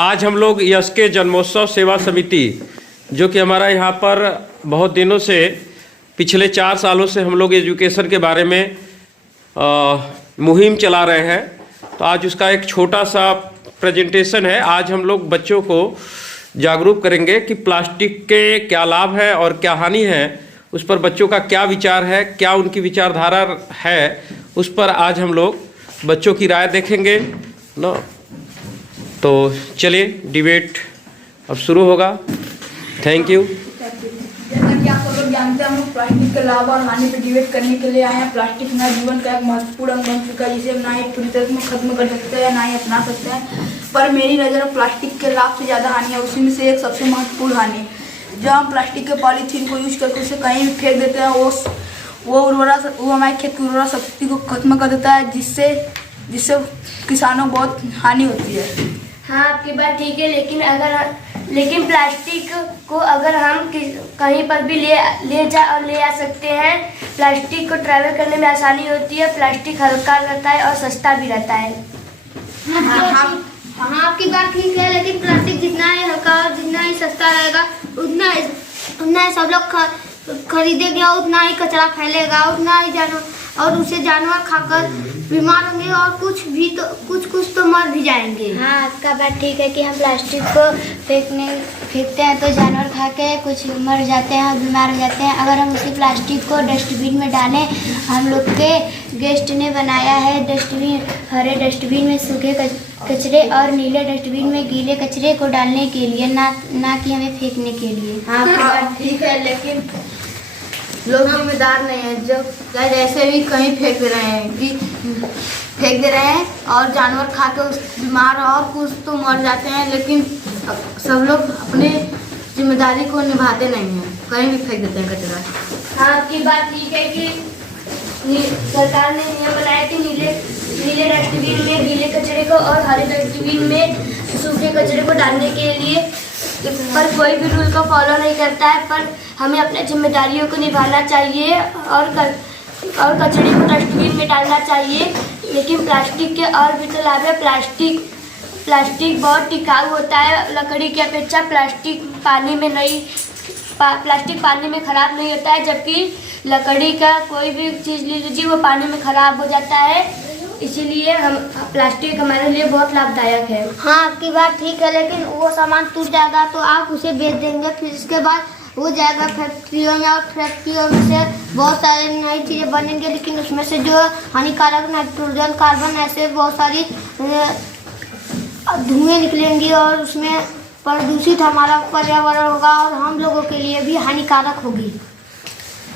आज हम लोग यश के जन्मोत्सव सेवा समिति, जो कि हमारा यहाँ पर बहुत दिनों से, पिछले 4 सालों से हम लोग एजुकेशन के बारे में मुहिम चला रहे हैं। तो आज उसका एक छोटा सा प्रेजेंटेशन है। आज हम लोग बच्चों को जागरूक करेंगे कि प्लास्टिक के क्या लाभ है और क्या हानि है, उस पर बच्चों का क्या विचार है, क्या उनकी विचारधारा है, उस पर आज हम लोग बच्चों की राय देखेंगे ना। तो चलिए डिबेट अब शुरू होगा। Thank you. जैसा कि आप सब लोग जानते हैं, हम लोग प्लास्टिक के लाभ और हानि पर डिबेट करने के लिए आए हैं। प्लास्टिक हमारे जीवन का एक महत्वपूर्ण अंग बन चुका है, जिसे हम ना ही पूरी तरह से खत्म कर सकते हैं ना ही अपना सकते हैं। पर मेरी नज़र में प्लास्टिक के लाभ से ज़्यादा हानि है। उसी में से एक सबसे महत्वपूर्ण हानि, जब हम प्लास्टिक के पॉलीथीन को यूज करके उसे कहीं भी फेंक देते हैं, वो हमारे खेत की उर्वरा शक्ति को खत्म कर देता है, जिससे किसानों को बहुत हानि होती है। हाँ, आपकी बात ठीक है, लेकिन प्लास्टिक को अगर हम कहीं पर भी ले आ सकते हैं। प्लास्टिक को ट्रैवल करने में आसानी होती है। प्लास्टिक हल्का रहता है और सस्ता भी रहता है। हाँ, आपकी बात ठीक है, लेकिन प्लास्टिक जितना ही हल्का और जितना ही सस्ता रहेगा उतना ही सब लोग खरीदेंगे और उतना ही कचरा फैलेगा, उतना ही और उसे जानवर खाकर बीमार होंगे और कुछ तो मर भी जाएंगे। हाँ, आपका बात ठीक है कि हम प्लास्टिक को फेंकते हैं तो जानवर खा के कुछ मर जाते हैं और बीमार हो जाते हैं। अगर हम उसी प्लास्टिक को डस्टबिन में डालें, हम लोग के गेस्ट ने बनाया है डस्टबिन, हरे डस्टबिन में सूखे कचरे और नीले डस्टबिन में गीले कचरे को डालने के लिए, ना कि हमें फेंकने के लिए। हाँ, आपकी बात ठीक है, लेकिन लोग जिम्मेदार नहीं है, जो ऐसे भी कहीं फेंक दे रहे हैं और जानवर खा के बीमार और कुछ तो मर जाते हैं, लेकिन सब लोग अपने जिम्मेदारी को निभाते नहीं हैं, कहीं भी फेंक देते हैं कचरा। हाँ, आपकी बात ठीक है कि सरकार ने नियम बनाया कि नीले डस्टबिन में गीले कचरे को और हरे डस्टबिन में सूखे कचरे को डालने के लिए, पर कोई भी रूल को फॉलो नहीं करता है। पर हमें अपने जिम्मेदारियों को निभाना चाहिए और कचरे को डस्टबिन में डालना चाहिए। लेकिन प्लास्टिक के और भी तो लाभ है। प्लास्टिक बहुत टिकाऊ होता है लकड़ी की अपेक्षा। प्लास्टिक पानी में खराब नहीं होता है, जबकि लकड़ी का कोई भी चीज़ ले लीजिए वो पानी में खराब हो जाता है। इसीलिए प्लास्टिक हमारे लिए बहुत लाभदायक है। हाँ, आपकी बात ठीक है, लेकिन वो सामान टूट जाएगा तो आप उसे बेच देंगे, फिर इसके बाद वो जाएगा फैक्ट्रियों में और फैक्ट्रियों में से बहुत सारी नई चीज़ें बनेंगे, लेकिन उसमें से जो हानिकारक नाइट्रोजन, कार्बन, ऐसे बहुत सारी धुएं निकलेंगी और उसमें प्रदूषित हमारा पर्यावरण होगा और हम लोगों के लिए भी हानिकारक होगी।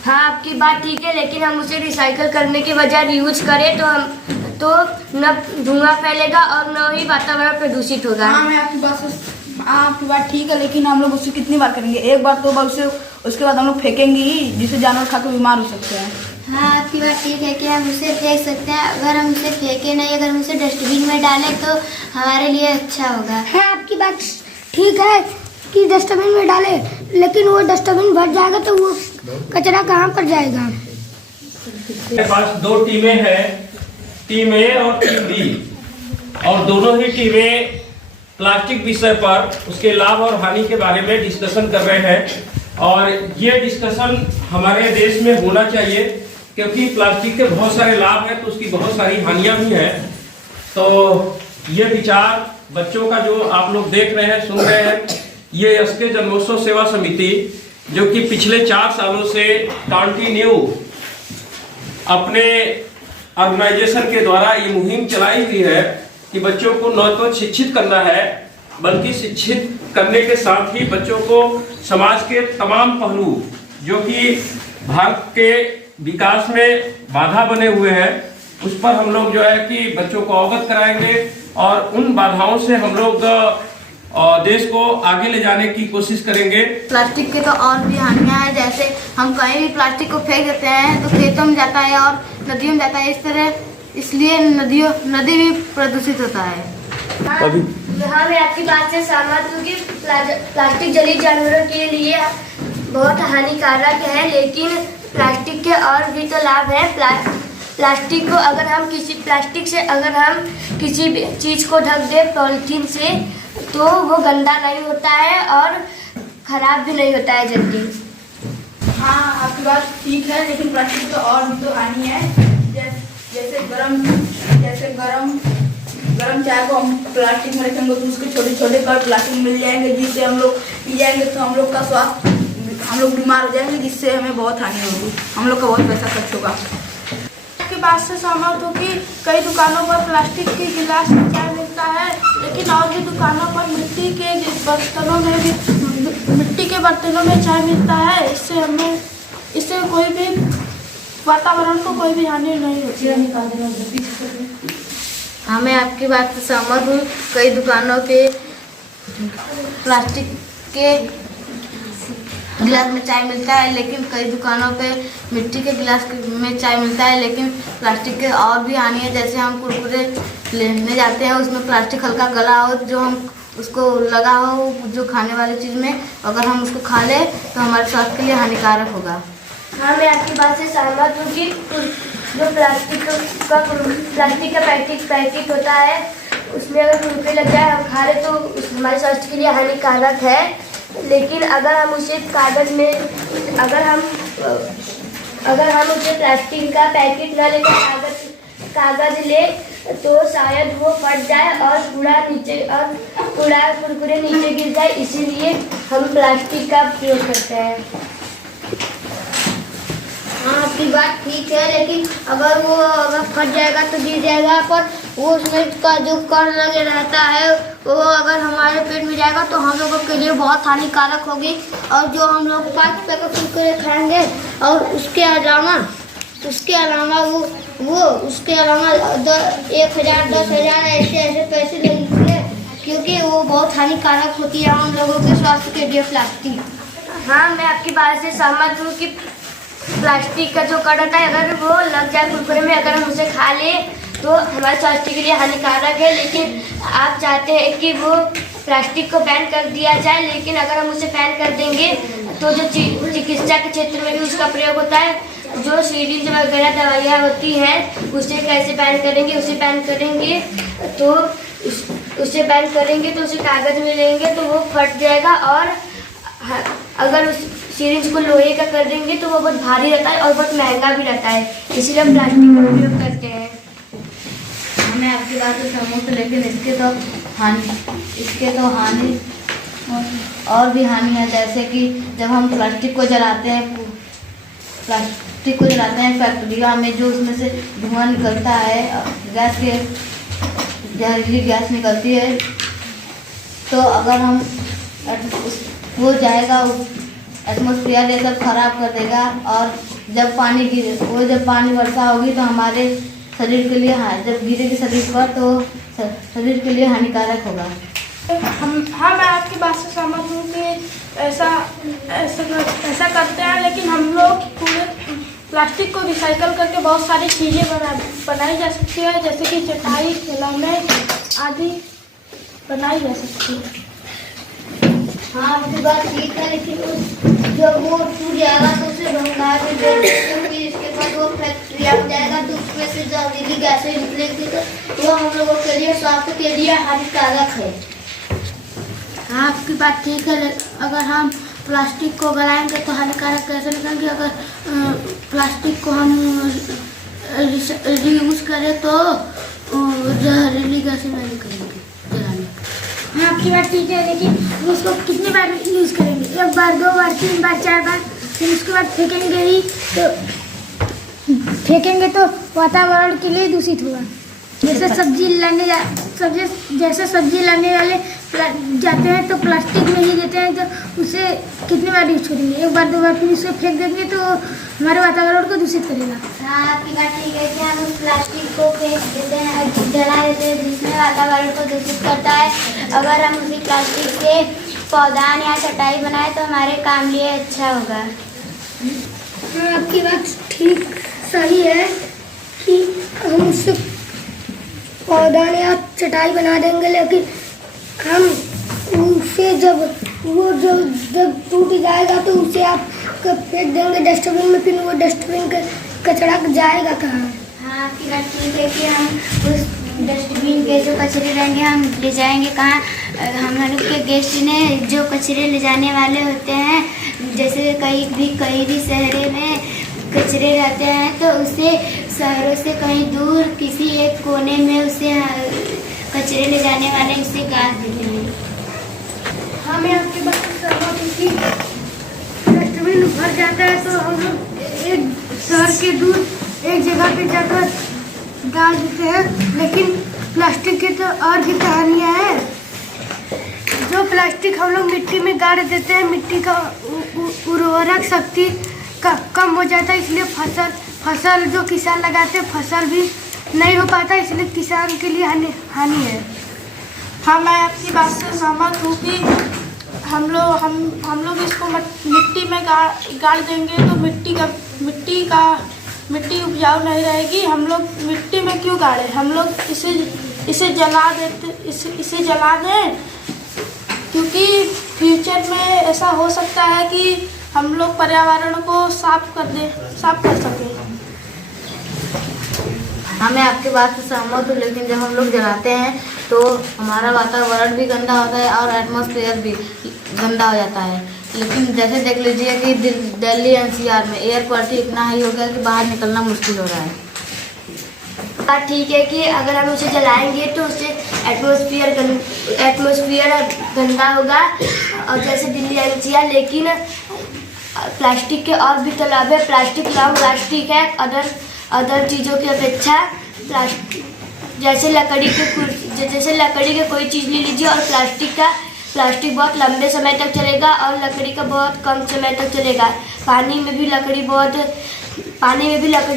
हाँ, आपकी बात ठीक है, लेकिन हम उसे रिसाइकल करने के बजाय रीयूज करें तो न धुआं फैलेगा और न ही वातावरण प्रदूषित होगा। हाँ, आपकी बात ठीक है, लेकिन हम लोग उसे कितनी बार करेंगे? एक बार तो उसके बाद हम लोग फेंकेंगे ही, जिससे जानवर खा के बीमार हो सकते हैं। हाँ, आपकी बात ठीक है कि हम उसे फेंक सकते हैं। अगर हम उसे फेंके नहीं, अगर हम उसे डस्टबिन में डालें तो हमारे लिए अच्छा होगा। है, आपकी बात ठीक है कि डस्टबिन में डालें, लेकिन वो डस्टबिन भर जाएगा तो वो कचरा कहाँ पर जाएगा? मेरे पास 2 टीमें हैं, टीम ए और टीम बी, और दोनों ही टीमें प्लास्टिक विषय पर उसके लाभ और हानि के बारे में डिस्कशन कर रहे हैं। और ये डिस्कशन हमारे देश में होना चाहिए, क्योंकि प्लास्टिक के बहुत सारे लाभ हैं तो उसकी बहुत सारी हानियां भी हैं। तो ये विचार बच्चों का जो आप लोग देख रहे हैं, सुन रहे हैं, ये यश के जन्मोत्सव सेवा समिति, जो कि पिछले 4 सालों से कंटिन्यू अपने ऑर्गेनाइजेशन के द्वारा ये मुहिम चलाई हुई है कि बच्चों को न तो शिक्षित करना है, बल्कि शिक्षित करने के साथ ही बच्चों को समाज के तमाम पहलू जो कि भारत के विकास में बाधा बने हुए हैं, उस पर हम लोग जो है कि बच्चों को अवगत कराएंगे और उन बाधाओं से हम लोग देश को आगे ले जाने की कोशिश करेंगे। प्लास्टिक के तो और भी हानियां हैं, जैसे हम कहीं भी प्लास्टिक को फेंक देते हैं तो खेतों में जाता है और नदियों में जाता है, इसलिए नदी भी प्रदूषित होता है। हाँ, मैं आपकी बात से सहमत हूँ कि प्लास्टिक जलीय जानवरों के लिए बहुत हानिकारक है, लेकिन प्लास्टिक के और भी तो लाभ है। प्लास्टिक को अगर हम प्लास्टिक से अगर हम किसी भी चीज़ को ढक दे पॉलीथीन से तो वो गंदा नहीं होता है और ख़राब भी नहीं होता है जल्दी। हाँ, आपकी बात ठीक है, लेकिन प्लास्टिक तो और भी तो हानि है। जैसे गरम चाय को हम प्लास्टिक में रखेंगे तो उसके छोटे छोटे कण प्लास्टिक मिल जाएंगे, जिससे हम लोग पी जाएंगे तो हम लोग का स्वास्थ्य, हम लोग बीमार हो जाएंगे, जिससे हमें बहुत हानि होगी, हम लोग का बहुत पैसा खर्च होगा। की बात से सहमत हूँ कि कई दुकानों पर प्लास्टिक के गिलास में चाय मिलता है, लेकिन और भी दुकानों पर मिट्टी के बर्तनों में चाय मिलता है। इससे कोई भी वातावरण को कोई भी हानि नहीं होती है। हाँ, मैं आपकी बात से सहमत हूँ। कई दुकानों पे प्लास्टिक के गिलास में चाय मिलता है, लेकिन कई दुकानों पे मिट्टी के गिलास में चाय मिलता है, लेकिन प्लास्टिक के और भी हानि है। जैसे हम कुरकुरे लेने जाते हैं, उसमें प्लास्टिक हल्का गला हो, जो हम उसको लगा हो जो खाने वाली चीज़ में, अगर हम उसको खा लें तो हमारे स्वास्थ्य के लिए हानिकारक होगा। हाँ, मैं आपकी बात से सहमत हूँ कि जो प्लास्टिक का पैकेट होता है, उसमें अगर कुरकुरे लग जाए हम खा लें तो हमारे स्वास्थ्य के लिए हानिकारक है। लेकिन अगर हम उसे प्लास्टिक का पैकेट न लेकर कागज ले तो शायद वो फट जाए और पूरा कुरकुरे नीचे गिर जाए, इसीलिए हम प्लास्टिक का प्रयोग करते हैं। हाँ, आपकी बात ठीक है, लेकिन अगर फट जाएगा तो गिर जाएगा, पर वो उसमें का जो कण लगे रहता है वो अगर हमारे पेट में जाएगा तो हम लोगों के लिए बहुत हानिकारक होगी। और जो हम लोग 5 रुपये का कुरकुरे खाएंगे और उसके अलावा 1,000 10,000 ऐसे पैसे लगेंगे, क्योंकि वो बहुत हानिकारक होती है हम लोगों के स्वास्थ्य के लिए प्लास्टिक। हाँ, मैं आपकी बात से सहमत हूँ कि प्लास्टिक का जो कण होता है अगर वो लग जाए कुरकुरे में, अगर हम उसे खा लें तो हमारे स्वास्थ्य के लिए हानिकारक है। लेकिन आप चाहते हैं कि वो प्लास्टिक को बैन कर दिया जाए, लेकिन अगर हम उसे बैन कर देंगे तो जो चिकित्सा के क्षेत्र में भी उसका प्रयोग होता है, जो सिरिंज वगैरह दवाइयाँ होती हैं उसे कैसे बैन करेंगे, उसे बैन करेंगे तो उसे कागज में लेंगे तो वो फट जाएगा, और अगर उस सिरिंज को लोहे का कर देंगे तो वो बहुत भारी रहता है और बहुत महंगा भी रहता है, इसीलिए हम प्लास्टिक का उपयोग करते हैं। मैं आपकी बात से सहमत हूँ, लेकिन इसके तो हानि और भी हानि है। जैसे कि जब हम प्लास्टिक को जलाते हैं फैक्ट्रिया में, जो उसमें से धुआं निकलता है, जहरीली गैस निकलती है, तो अगर हम वो जाएगा एटमॉस्फेयर ये सब खराब कर देगा, और जब पानी वर्षा होगी तो हमारे शरीर के लिए जब गिरेगी शरीर पर तो शरीर के लिए हानिकारक होगा। हाँ, मैं आपकी बात से सहमत हूँ कि ऐसा करते हैं, लेकिन हम लोग पूरे प्लास्टिक को रिसाइकल करके बहुत सारी चीज़ें बनाई जा सकती है, जैसे कि चटाई, खिलौने आदि बनाई जा सकती है। हाँ, आपकी बात ठीक है, लेकिन जब वो टूट जाएगा तो उसे भंगार में दे देंगे, क्योंकि इसके बाद वो फैक्ट्री आ जाएगा तो उसमें से जहरीली गैसें निकलेगी, तो वो हम लोगों के लिए स्वास्थ्य के लिए हानिकारक है। हाँ, आपकी बात ठीक है, अगर हम प्लास्टिक को गलाएंगे तो हानिकारक कैसे निकलेंगे। अगर प्लास्टिक को हम रीयूज करें तो जहरीली गैसें नहीं निकलेंगी जलाने। हाँ, आपकी बात ठीक है, लेकिन उसको कितनी बार यूज़ करेंगे? 1 बार, 2 बार, 3 बार, 4 बार, फिर उसके बाद फेंकेंगे तो वातावरण के लिए दूषित होगा। जैसे सब्जी लाने वाले जाते हैं तो प्लास्टिक में ही देते हैं, तो उसे कितनी बार यूज करेंगे? 1 बार, 2 बार, फिर उसे फेंक देंगे तो हमारे वातावरण को दूषित करेगा। हाँ, आपकी बात ठीक है कि हम उस प्लास्टिक को फेंक देते हैं, जला देते हैं, जिसमें वातावरण को दूषित करता है। अगर हम उसी प्लास्टिक से पौधान या चटाई बनाए तो हमारे काम लिए अच्छा होगा। हाँ, आपकी बात ठीक सही है कि हम उससे पौधान या चटाई बना देंगे, लेकिन हम उसे जब टूट जाएगा तो उसे आप फेंक देंगे डस्टबिन में, फिर वो डस्टबिन का कचरा जाएगा कहाँ? हाँ, आपकी बात ठीक है कि हम उस डस्टबिन के जो कचरे रहेंगे हम ले जाएंगे कहाँ। हम लोग के गेस्ट ने जो कचरे ले जाने वाले होते हैं, जैसे कहीं भी शहर में कचरे रहते हैं तो उसे शहरों से कहीं दूर किसी एक कोने में उसे कचरे ले जाने वाले उसे गाड़ देते हैं। हाँ, मैं आपकी बात से सहमत हूँ कि डस्टबिन भर जाता है तो हम लोग एक शहर के दूर एक जगह पे जाकर डाल देते हैं। लेकिन प्लास्टिक की तो और भी कहानियाँ हैं। जो प्लास्टिक हम लोग मिट्टी में गाड़ देते हैं, मिट्टी का उर्वरक शक्ति कम हो जाता है, इसलिए फसल जो किसान लगाते हैं फसल भी नहीं हो पाता, इसलिए किसान के लिए हानि है। हाँ, मैं आपकी बात से सहमत हूँ कि हम लोग इसको मिट्टी में गाड़ देंगे तो मिट्टी उपजाऊ नहीं रहेगी। हम लोग मिट्टी में क्यों गाड़ें, हम लोग इसे जला दें, क्योंकि फ्यूचर में ऐसा हो सकता है कि हम लोग पर्यावरण को साफ कर सकें। हाँ, मैं आपकी बात से सहमत हूँ, लेकिन जब हम लोग जलाते हैं तो हमारा वातावरण भी गंदा होता है और एटमॉस्फेयर भी गंदा हो जाता है। लेकिन जैसे देख लीजिए कि दिल्ली एनसीआर में एयर क्वालिटी इतना हाई हो गया कि बाहर निकलना मुश्किल हो रहा है। बात ठीक है कि अगर हम उसे जलाएंगे तो उससे एटमॉस्फेयर गंदा होगा और जैसे दिल्ली एनसीआर। लेकिन प्लास्टिक के और भी तालाब है, प्लास्टिक लॉन्ग लास्टिक है अदर चीज़ों की अपेक्षा। जैसे लकड़ी के कोई चीज़ ले लीजिए और प्लास्टिक बहुत लंबे समय तक चलेगा और लकड़ी का बहुत कम समय तक चलेगा। पानी में भी लकड़ी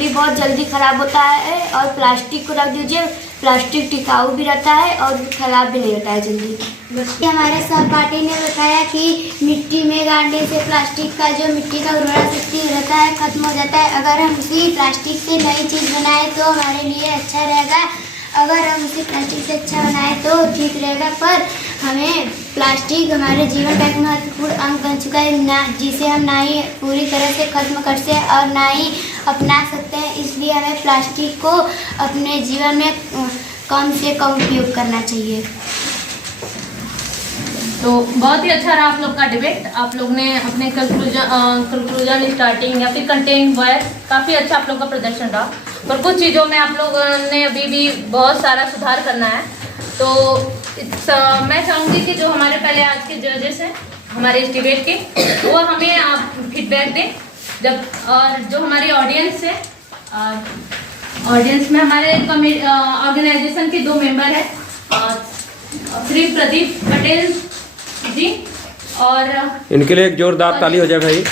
बहुत जल्दी ख़राब होता है और प्लास्टिक को रख दीजिए, प्लास्टिक टिकाऊ भी रहता है और ख़राब भी नहीं होता है जल्दी। हमारे सहपाठी ने बताया कि मिट्टी में गाड़ने से प्लास्टिक का जो मिट्टी का उर्वरक शक्ति रहता है खत्म हो जाता है। अगर हम उसी प्लास्टिक से नई चीज़ बनाएं तो हमारे लिए अच्छा रहेगा। अगर हम उसे प्लास्टिक से अच्छा बनाएं तो ठीक रहेगा, पर हमें प्लास्टिक हमारे जीवन का एक महत्वपूर्ण अंग बन चुका है, जिसे हम ना ही पूरी तरह से खत्म कर सकते और ना ही अपना सकते हैं। इसलिए हमें प्लास्टिक को अपने जीवन में कम से कम उपयोग करना चाहिए। तो बहुत ही अच्छा रहा आप लोग का डिबेट। आप लोग ने अपने कंक्लूजन स्टार्टिंग या फिर कंटेंट वॉइस काफ़ी अच्छा आप लोग का प्रदर्शन रहा, पर कुछ चीज़ों में आप लोगों ने अभी भी बहुत सारा सुधार करना है। तो मैं चाहूँगी कि जो हमारे पहले आज के जजेस हैं हमारे इस डिबेट के, वो हमें आप फीडबैक दें। और जो हमारी ऑडियंस है, ऑडियंस में हमारे ऑर्गेनाइजेशन के 2 मेंबर हैं, श्री प्रदीप पटेल जी, और इनके लिए एक जोरदार ताली हो जाए भाई।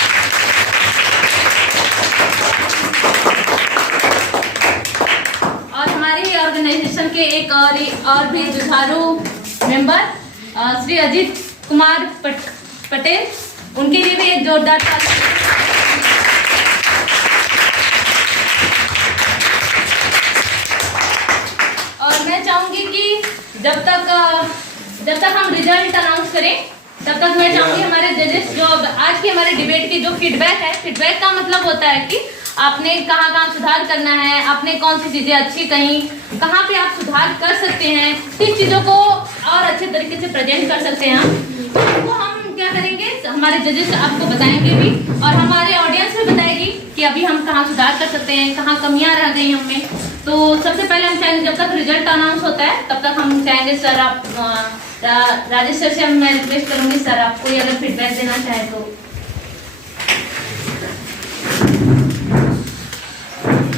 और हमारी ऑर्गेनाइजेशन के एक और भी जुझारू मेंबर श्री अजीत कुमार पटेल, उनके लिए भी एक जोरदार ताली। और मैं चाहूंगी कि जब तक हम रिजल्ट अनाउंस करें तब तक मैं चाहूंगी हमारे जजेस जो आज की हमारे डिबेट की जो फीडबैक है, फीडबैक का मतलब होता है कि आपने कहाँ सुधार करना है, आपने कौन सी चीज़ें अच्छी कहीं, कहाँ पे आप सुधार कर सकते हैं, किस चीज़ों को और अच्छे तरीके से प्रेजेंट कर सकते हैं तो वो हम क्या करेंगे, हमारे जजेस आपको बताएंगे भी और हमारे ऑडियंस भी बताएगी कि अभी हम कहाँ सुधार कर सकते हैं, कहाँ कमियाँ रह गई हमें। तो सबसे पहले हम चाहेंगे जब तक रिजल्ट अनाउंस होता है तब तक हम चाहेंगे सर आप राजेश सर से मैं रिक्वेस्ट करूँगी सर आप कोई अगर फीडबैक देना चाहे तो।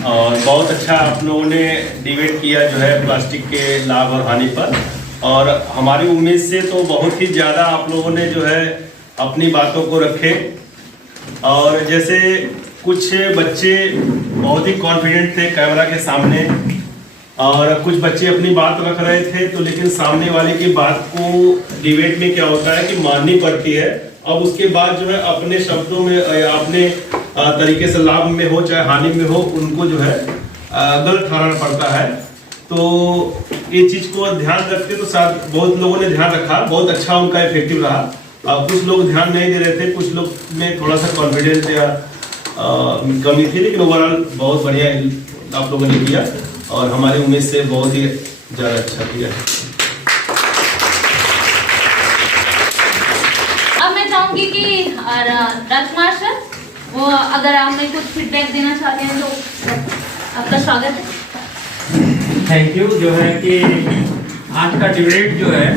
और बहुत अच्छा आप लोगों ने डिबेट किया जो है प्लास्टिक के लाभ और हानि पर, और हमारी उम्मीद से तो बहुत ही ज़्यादा आप लोगों ने जो है अपनी बातों को रखे। और जैसे कुछ बच्चे बहुत ही कॉन्फिडेंट थे कैमरा के सामने और कुछ बच्चे अपनी बात रख रहे थे, तो लेकिन सामने वाले की बात को डिबेट में क्या होता है कि माननी पड़ती है। अब उसके बाद जो है अपने शब्दों में या अपने तरीके से लाभ में हो चाहे हानि में हो उनको जो है गलत ठहराना पड़ता है। तो ये चीज़ को ध्यान रखते तो शायद बहुत लोगों ने ध्यान रखा, बहुत अच्छा उनका इफेक्टिव रहा। कुछ लोग ध्यान नहीं दे रहे थे, कुछ लोग में थोड़ा सा कॉन्फिडेंस या कमी थी, लेकिन ओवरऑल बहुत बढ़िया आप लोगों ने किया और हमारी उम्मीद से बहुत ही ज़्यादा अच्छा किया। अब मैं चाहूंगी कि राजकुमार सर वो अगर आप में कुछ फीडबैक देना चाहते हैं तो आपका स्वागत है। Thank you. जो है कि आज का डिबेट जो है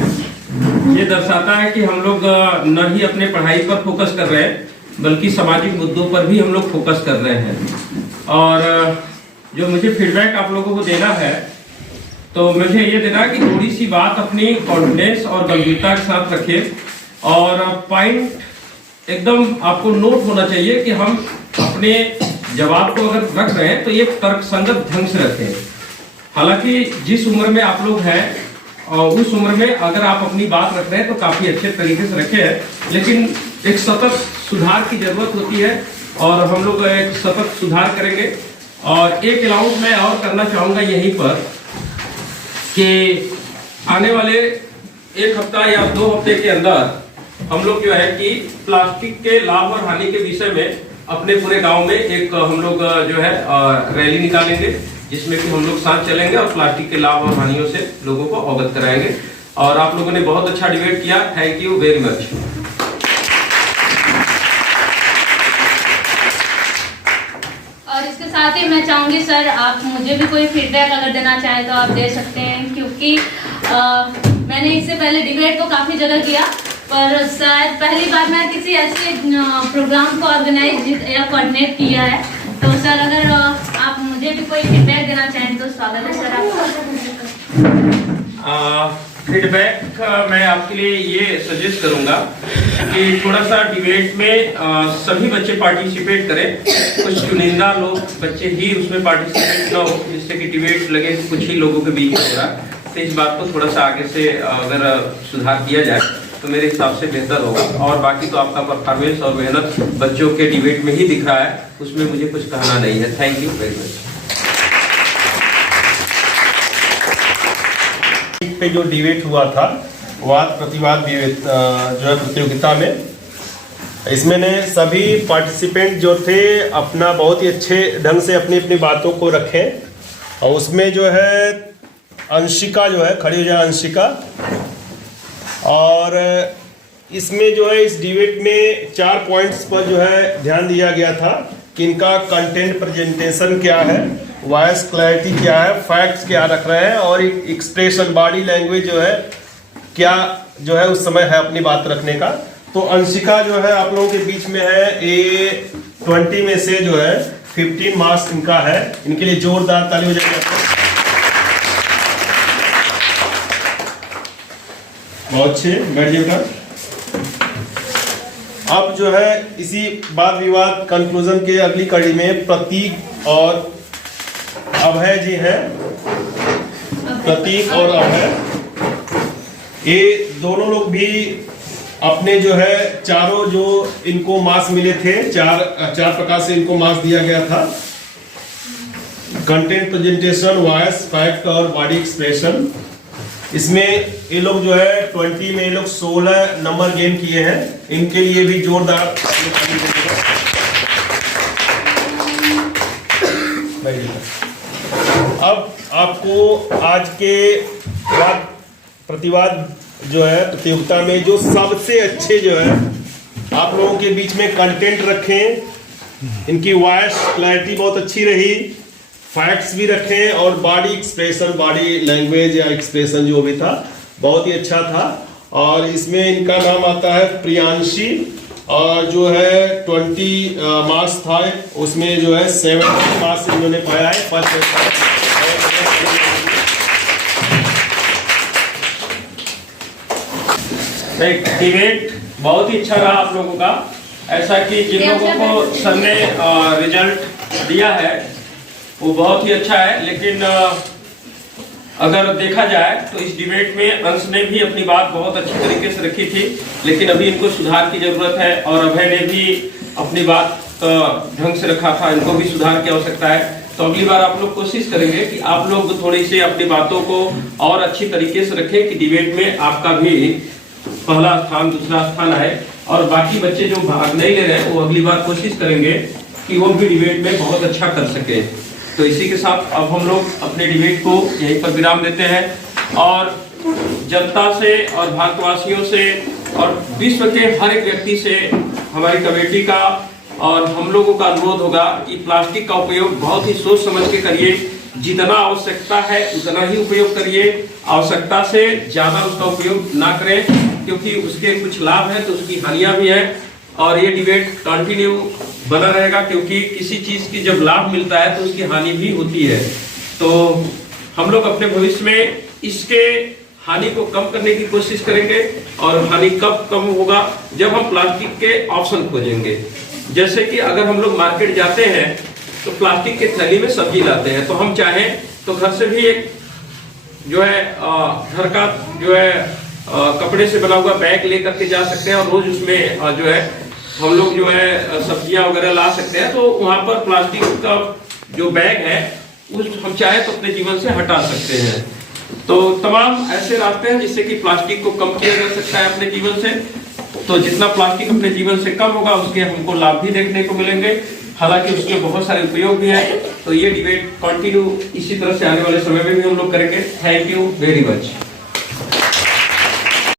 ये दर्शाता है कि हम लोग न ही अपने पढ़ाई पर फोकस कर रहे हैं बल्कि सामाजिक मुद्दों पर भी हम लोग फोकस कर रहे हैं। और जो मुझे फीडबैक आप लोगों को देना है तो मुझे ये देना कि थोड़ी सी बात अपनी कॉन्फिडेंस और गंभीरता के साथ रखें और पॉइंट एकदम आपको नोट होना चाहिए कि हम अपने जवाब को अगर रख रहे हैं तो ये तर्कसंगत ढंग से रखें। हालांकि जिस उम्र में आप लोग हैं और उस उम्र में अगर आप अपनी बात रख रहे हैं तो काफी अच्छे तरीके से रखे हैं, लेकिन एक सतत सुधार की जरूरत होती है और हम लोग एक सतत सुधार करेंगे। और एक अलाउंस मैं और करना चाहूंगा यहीं पर कि आने वाले एक हफ्ता या 2 हफ्ते के अंदर हम लोग जो है कि प्लास्टिक के लाभ और हानि के विषय में अपने पूरे गांव में एक हम लोग जो है रैली निकालेंगे जिसमें कि हम लोग साथ चलेंगे और प्लास्टिक के लाभ और हानियों से लोगों को अवगत कराएंगे। और आप लोगों ने बहुत अच्छा डिबेट किया, थैंक यू वेरी मच। और इसके साथ ही मैं चाहूंगी सर आप मुझे भी कोई फीडबैक अगर देना चाहें तो आप दे सकते हैं, क्योंकि मैंने इससे पहले डिबेट तो काफ़ी जगह किया पर शायद पहली बार मैं किसी ऐसे प्रोग्राम को ऑर्गेनाइज या कोऑर्डिनेट किया है। तो सर अगर आप मुझे भी कोई फीडबैक देना चाहें तो स्वागत है सर आपका। फीडबैक मैं आपके लिए ये सजेस्ट करूंगा कि थोड़ा सा डिबेट में सभी बच्चे पार्टिसिपेट करें, कुछ चुनिंदा लोग बच्चे ही उसमें पार्टिसिपेट न हो जिससे कि डिबेट लगे कुछ ही लोगों के बीच में हो रहा। तो इस बात को थोड़ा सा आगे से अगर सुधार किया जाए तो मेरे हिसाब से बेहतर होगा। और बाकी तो आपका परफॉर्मेंस और मेहनत बच्चों के डिबेट में ही दिख रहा है, उसमें मुझे कुछ कहना नहीं है। Thank you very much. पे जो डिबेट हुआ था वाद प्रतिवाद जो है प्रतियोगिता में, इसमें ने सभी पार्टिसिपेंट जो थे अपना बहुत ही अच्छे ढंग से अपनी अपनी बातों को रखे और उसमें जो है अंशिका जो है खड़ी हो जाए अंशिका। और इसमें जो है इस डिबेट में 4 पॉइंट्स पर जो है ध्यान दिया गया था कि इनका कंटेंट प्रेजेंटेशन क्या है, वॉइस क्लैरिटी क्या है, फैक्ट्स क्या रख रहे हैं और एक्सप्रेशन बॉडी लैंग्वेज जो है क्या जो है उस समय है अपनी बात रखने का। तो अंशिका जो है आप लोगों के बीच में है, ये 20 में से जो है 15 मार्क्स इनका है, इनके लिए जोरदार ताली हो जाएगी। बहुत अच्छे, बैठ जाइएगा। अब जो है इसी वाद विवाद कंक्लूजन के अगली कड़ी में प्रतीक और अभय जी हैं। प्रतीक और अभय ये दोनों लोग भी अपने जो है चारों जो इनको मार्क्स मिले थे, चार प्रकार से इनको मार्क्स दिया गया था। कंटेंट प्रेजेंटेशन, वॉइस, फैक्ट और बॉडी एक्सप्रेशन। इसमें ये लोग जो है 20 में ये लोग 16 नंबर गेन किए हैं, इनके लिए भी जोरदार। अब आपको आज के वाद प्रतिवाद जो है प्रतियोगिता में जो सबसे अच्छे जो है आप लोगों के बीच में कंटेंट रखें, इनकी वॉइस क्लैरिटी बहुत अच्छी रही, फैक्ट्स भी रखें और बॉडी एक्सप्रेशन, बॉडी लैंग्वेज या एक्सप्रेशन जो भी था बहुत ही अच्छा था। और इसमें इनका नाम आता है प्रियांशी और जो है 20 मार्क्स था, उसमें जो है 70 मार्क्स इन्होंने पाया है। फर्स्ट डिबेट बहुत ही अच्छा रहा आप लोगों का, ऐसा कि जिन लोगों को सर ने रिजल्ट दिया है वो बहुत ही अच्छा है। लेकिन अगर देखा जाए तो इस डिबेट में अंश ने भी अपनी बात बहुत अच्छी तरीके से रखी थी, लेकिन अभी इनको सुधार की जरूरत है। और अभय ने भी अपनी बात ढंग से रखा था, इनको भी सुधार की आवश्यकता है। तो अगली बार आप लोग कोशिश करेंगे कि आप लोग थोड़ी सी अपनी बातों को और अच्छी तरीके से रखें कि डिबेट में आपका भी पहला स्थान, दूसरा स्थान आए। और बाकी बच्चे जो भाग नहीं ले रहे हैं वो अगली बार कोशिश करेंगे कि वो भी डिबेट में बहुत अच्छा कर सके। तो इसी के साथ अब हम लोग अपने डिबेट को यहीं पर विराम देते हैं और जनता से और भारतवासियों से और विश्व के हर एक व्यक्ति से हमारी कमेटी का और हम लोगों का अनुरोध होगा कि प्लास्टिक का उपयोग बहुत ही सोच समझ के करिए। जितना आवश्यकता है उतना ही उपयोग करिए, आवश्यकता से ज़्यादा उसका उपयोग ना करें, क्योंकि उसके कुछ लाभ हैं तो उसकी हानियाँ भी हैं। और ये डिबेट कंटिन्यू बना रहेगा, क्योंकि किसी चीज़ की जब लाभ मिलता है तो उसकी हानि भी होती है। तो हम लोग अपने भविष्य में इसके हानि को कम करने की कोशिश करेंगे। और हानि कब कम होगा? जब हम प्लास्टिक के ऑप्शन खोजेंगे। जैसे कि अगर हम लोग मार्केट जाते हैं तो प्लास्टिक के थैली में सब्जी लाते हैं, तो हम चाहें तो घर से भी एक जो है घर का जो है कपड़े से बना हुआ बैग लेकर के जा सकते हैं और रोज उसमें जो है हम लोग जो है सब्जियां वगैरह ला सकते हैं। तो वहाँ पर प्लास्टिक का जो बैग है उस हम चाहे तो अपने जीवन से हटा सकते हैं। तो तमाम ऐसे रास्ते हैं जिससे कि प्लास्टिक को कम किया जा सकता है अपने जीवन से। तो जितना प्लास्टिक अपने जीवन से कम होगा उसके हमको लाभ भी देखने को मिलेंगे, हालांकि उसके बहुत सारे उपयोग भी हैं। तो ये डिबेट कंटिन्यू इसी तरह से आने वाले समय में भी हम लोग करेंगे। Thank you very much.